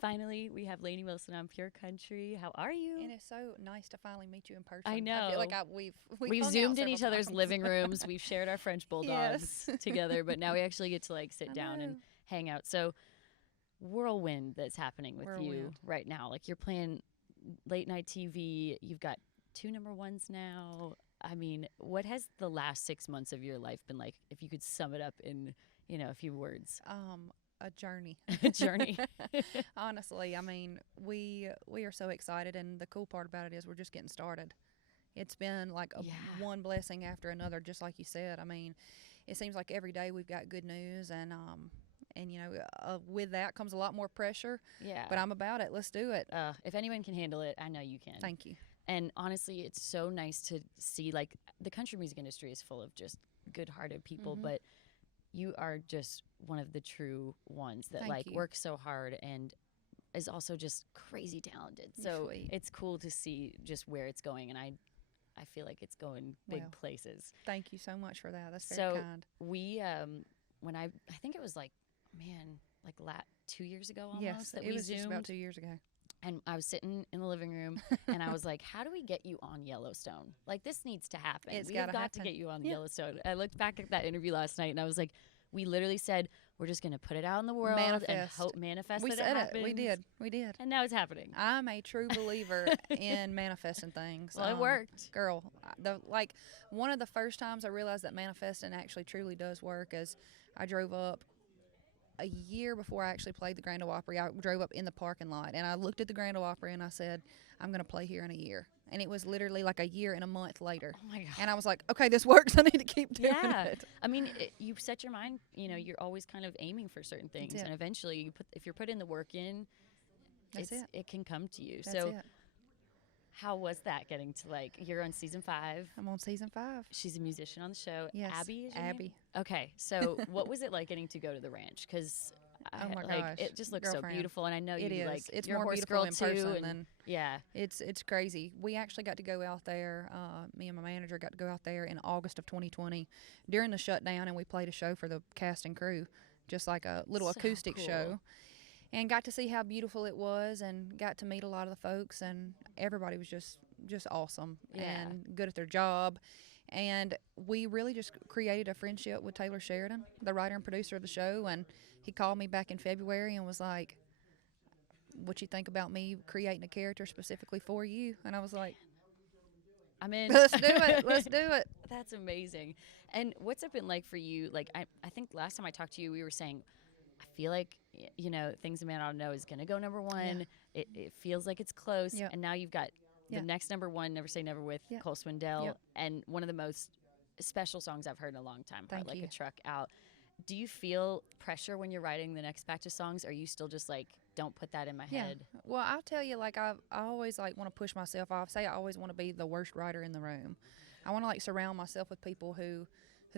finally, we have Lainey Wilson on Pure Country. How are you? And it's so nice to finally meet you in person. I know. I feel like we've hung zoomed out in each several other's times. living rooms. We've shared our French bulldogs Yes. together, but now we actually get to like sit I down and know. hang out. So, whirlwind that's happening with you Whirlwind. right now. Like you're playing late night TV. You've got 2 number ones now. I mean, what has the last 6 months of your life been like? If you could sum it up in, a few words. A journey. A journey. Honestly, I mean, we are so excited, and the cool part about it is we're just getting started. It's been like Yeah. one blessing after another, just like you said. I mean, it seems like every day we've got good news, and with that comes a lot more pressure. Yeah. But I'm about it. Let's do it. If anyone can handle it, I know you can. Thank you. And honestly, it's so nice to see, like, the country music industry is full of just good-hearted people, Mhm. but you are just one of the true ones that, Thank like, you. work so hard and is also just crazy talented. You're So sweet. it's cool to see just where it's going, and I feel like it's going big Well, places. Thank you so much for that. That's So very kind. we, when I think it was like, man, like 2 years ago almost Yes, that it we was zoomed. just about 2 years ago. And I was sitting in the living room, and I was like, how do we get you on Yellowstone? Like, this needs to happen. It's We have gotta got to happen. get you on Yeah. Yellowstone. I looked back at that interview last night, and I was like, we literally said, we're just going to put it out in the world and Manifest. manifest We that said it it. happens. We did. And now it's happening. I'm a true believer in manifesting things. Well, it worked. Girl. One of the first times I realized that manifesting actually truly does work is I drove up a year before I actually played the Grand Ole Opry. I drove up in the parking lot, and I looked at the Grand Ole Opry, and I said, I'm going to play here in a year. And it was literally like a year and a month later. Oh, my God. And I was like, okay, this works. I need to keep doing Yeah. it. I mean, you set your mind, you're always kind of aiming for certain things. it. And eventually, if you're putting the work in, That's it. it can come to you. That's So it. how was that getting to, like, you're on season 5. I'm on season 5. She's a musician on the show. Yes, Abby is your name? Abby. Okay, so what was it like getting to go to the ranch? Because Oh my gosh, it just looks so girlfriend. beautiful, and I know It you is. like It's you're a more horse beautiful girl in too, person and than yeah, It's crazy. We actually got to go out there. Me and my manager got to go out there in August of 2020 during the shutdown, and we played a show for the cast and crew, just like a little So acoustic cool. show, and got to see how beautiful it was, and got to meet a lot of the folks, and everybody was just awesome Yeah. and good at their job. And we really just created a friendship with Taylor Sheridan, the writer and producer of the show, and he called me back in February and was like, what you think about me creating a character specifically for you? And I was like, I'm in. let's do it. Let's do it. That's amazing. And what's it been like for you? Like, I think last time I talked to you, we were saying, I feel like, Things a Man Ought to Know is going to go number 1. Yeah. It feels like it's close. Yep. And now you've got Yeah. the next number 1, Never Say Never with Yep. Cole Swindell. Yep. And one of the most special songs I've heard in a long time, Thank Heart Like you. a Truck Out. Do you feel pressure when you're writing the next batch of songs? Or are you still just like, don't put that in my Yeah. head? Well, I'll tell you, like, I always, like, want to push myself. I say I always want to be the worst writer in the room. I want to, like, surround myself with people who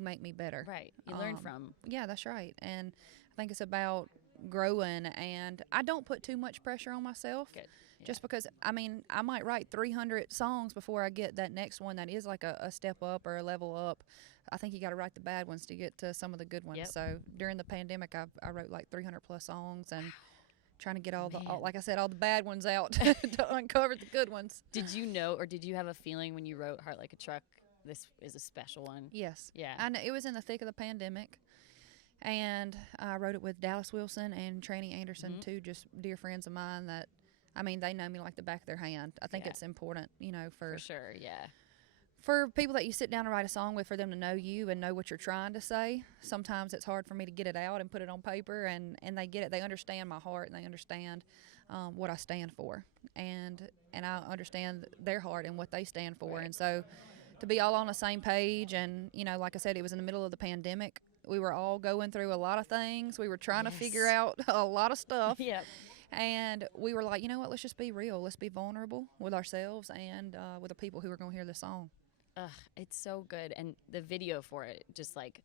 make me better. Right. You learn from. Yeah, that's right. And I think it's about growing, and I don't put too much pressure on myself. Good. Just because, I mean, I might write 300 songs before I get that next one that is like a step up or a level up. I think you got to write the bad ones to get to some of the good ones. Yep. So during the pandemic, I wrote like 300 plus songs, and trying to get all Man. like I said, all the bad ones out to uncover the good ones. Did you know, or did you have a feeling when you wrote Heart Like a Truck, this is a special one? Yes. Yeah. I know it was in the thick of the pandemic, and I wrote it with Dallas Wilson and Tranny Anderson, Mhm. two just dear friends of mine that, I mean, they know me like the back of their hand. I think Yeah. it's important, For sure, yeah. for people that you sit down to write a song with, for them to know you and know what you're trying to say. Sometimes it's hard for me to get it out and put it on paper, and they get it. They understand my heart, and they understand what I stand for, and I understand their heart and what they stand for. Right. And so to be all on the same page, and like I said, it was in the middle of the pandemic. We were all going through a lot of things. We were trying to figure Yes. out a lot of stuff. Yep. And we were like, you know what, let's just be real. Let's be vulnerable with ourselves and with the people who are going to hear the song. Ugh, it's so good. And the video for it just like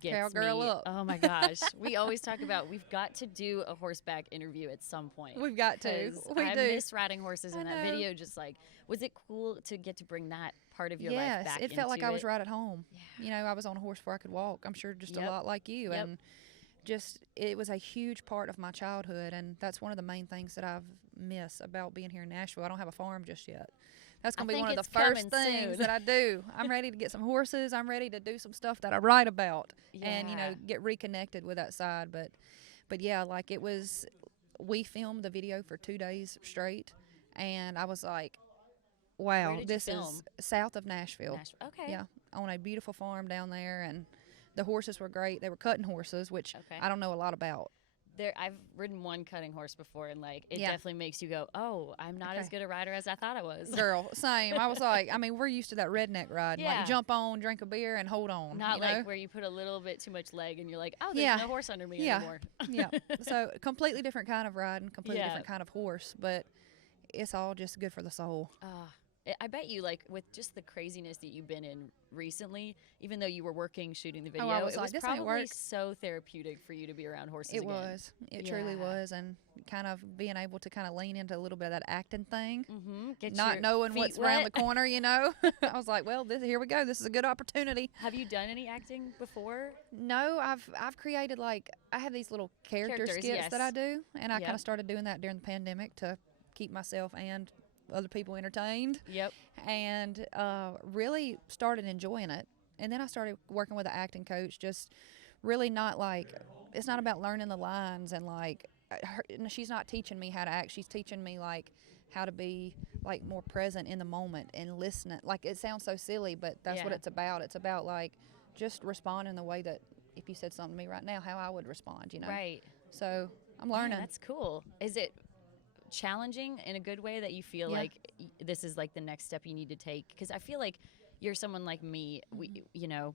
gets Cowgirl me. up. Oh my gosh. We always talk about we've got to do a horseback interview at some point. We've got to. 'Cause We I do. miss riding horses, I and that know. video just like, was it cool to get to bring that part of your life Yes, back it felt like into I was it? right at home. Yeah. I was on a horse before I could walk. I'm sure just Yep. a lot like you. Yep. And just it was a huge part of my childhood, and that's one of the main things that I've missed about being here in Nashville. I don't have a farm just yet. That's going to be one of the first things that I do. I'm ready to get some horses. I'm ready to do some stuff that I write about and, you know, get reconnected with that side. But yeah, like we filmed the video for 2 days straight, and I was like, wow, this is south of Nashville. Okay. Yeah, on a beautiful farm down there, and the horses were great. They were cutting horses, which I don't know a lot about. I've ridden one cutting horse before, and like it definitely makes you go, oh, I'm not as good a rider as I thought I was. Girl, same. I was like, I mean, we're used to that redneck ride. Yeah. Like jump on, drink a beer, and hold on. Not like where you put a little bit too much leg and you're like, oh, there's no horse under me anymore. Yeah. So completely different kind of ride and completely different kind of horse, but it's all just good for the soul. I bet you, like, with just the craziness that you've been in recently, even though you were working shooting the video, it was probably so therapeutic for you to be around horses again. It truly was, and kind of being able to kind of lean into a little bit of that acting thing, Get not knowing what's around the corner, you know. I was like, well, here we go. This is a good opportunity. Have you done any acting before? No, I've created, like, I have these little character skits that I do, and I kind of started doing that during the pandemic to keep myself and other people entertained. And really started enjoying it. And then I started working with an acting coach, just really not like, it's not about learning the lines and like, she's not teaching me how to act. She's teaching me like how to be like more present in the moment and listening. Like, it sounds so silly, but that's what it's about. It's about like just responding the way that if you said something to me right now, how I would respond, you know? Right. So I'm learning. Man, that's cool. Is it challenging in a good way that you feel like this is like the next step you need to take? Because I feel like you're someone like me, you know,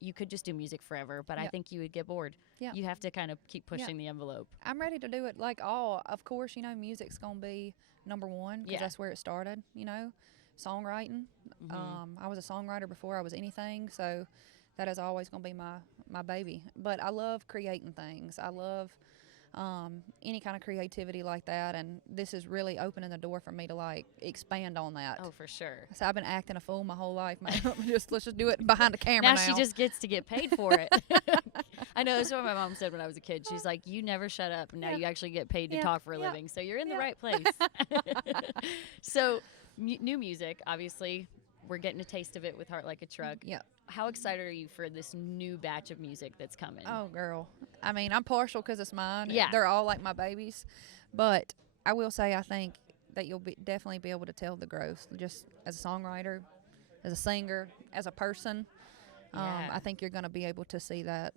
you could just do music forever, but I think you would get bored. You have to kind of keep pushing the envelope. I'm ready to do it like of course, you know, music's gonna be number one because that's where it started, you know, songwriting. I was a songwriter before I was anything, so that is always gonna be my baby. But I love creating things. I love any kind of creativity like that, and this is really opening the door for me to like expand on that. Oh, for sure. So I've been acting a fool my whole life, man. Let's just do it behind the camera now. Now she just gets to get paid for it. I know that's what my mom said when I was a kid. She's like, you never shut up, and now you actually get paid to talk for a living, so you're in the right place. So new music, obviously. We're getting a taste of it with Heart Like a Truck. How excited are you for this new batch of music that's coming? Oh, girl. I mean, I'm partial because it's mine. Yeah. They're all like my babies. But I will say I think that you'll definitely be able to tell the growth just as a songwriter, as a singer, as a person. I think you're going to be able to see that.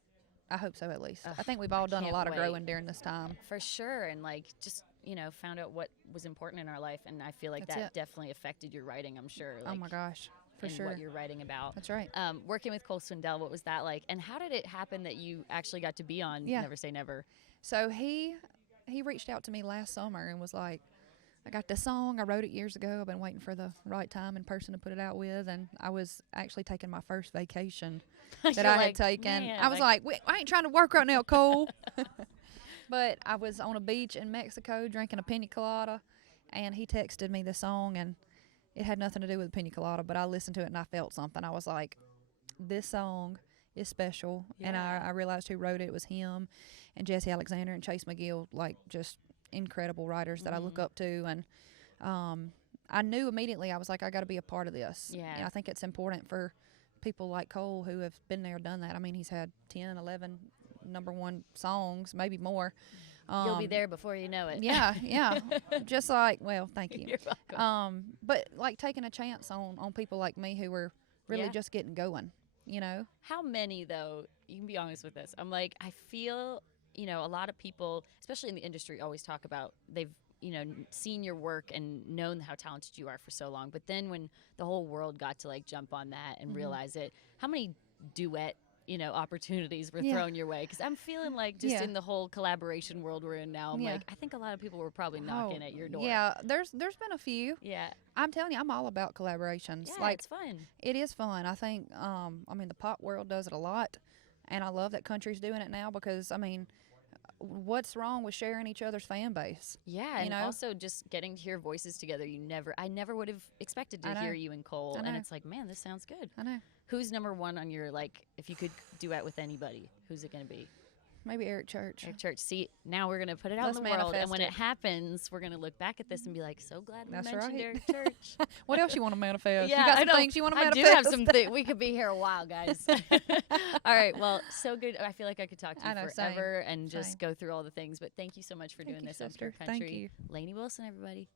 I hope so, at least. I think we've all done a lot of growing during this time. For sure. And, like, just, you know, found out what was important in our life. And I feel like that definitely affected your writing, I'm sure. Like, oh, my gosh. For sure. What you're writing about. That's right. Working with Cole Swindell, what was that like? And how did it happen that you actually got to be on Never Say Never? So he reached out to me last summer and was like, I got this song. I wrote it years ago. I've been waiting for the right time and person to put it out with. And I was actually taking my first vacation that I had taken. I was like, I ain't trying to work right now, Cole. But I was on a beach in Mexico drinking a pina colada, and he texted me the song, and it had nothing to do with pina colada, but I listened to it and I felt something. I was like, this song is special. And I realized who wrote it. It was him and Jesse Alexander and Chase McGill, like just incredible writers that I look up to. And I knew immediately, I was like, I got to be a part of this. And I think it's important for people like Cole who have been there, done that. I mean, he's had 10, 11 #1 songs, maybe more. You'll be there before you know it. Yeah. Just like, well, thank you. You're welcome. But like taking a chance on people like me who were really just getting going, you know. How many, though, you can be honest with this. I'm like, I feel, you know, a lot of people, especially in the industry, always talk about they've, you know, seen your work and known how talented you are for so long. But then when the whole world got to like jump on that and realize it, how many duet, you know, opportunities were thrown your way? Because I'm feeling like just in the whole collaboration world we're in now, I'm like, I think a lot of people were probably knocking at your door. Yeah, there's been a few. Yeah. I'm telling you, I'm all about collaborations. Yeah, like, it's fun. It is fun. I think, I mean, the pop world does it a lot, and I love that country's doing it now because, I mean, what's wrong with sharing each other's fan base? Yeah, and also just getting to hear voices together. I never would have expected to hear you and Cole, and it's like, man, this sounds good. I know. Who's #1 on your, like, if you could duet with anybody, who's it going to be? Maybe Eric Church. Eric Church. See, now we're gonna put it out Let's in the world, and manifest when it. it happens, we're gonna look back at this and be like, so glad we That's mentioned right. Eric Church. What else you want to manifest? Yeah, you got I some know. things you want to I manifest? do have some things. We could be here a while, guys. All right. Well, so good. I feel like I could talk to you I know, same, forever and just same. go through all the things. But thank you so much for Thank doing you, this on sister. Pure Country. Thank you. Lainey Wilson, everybody.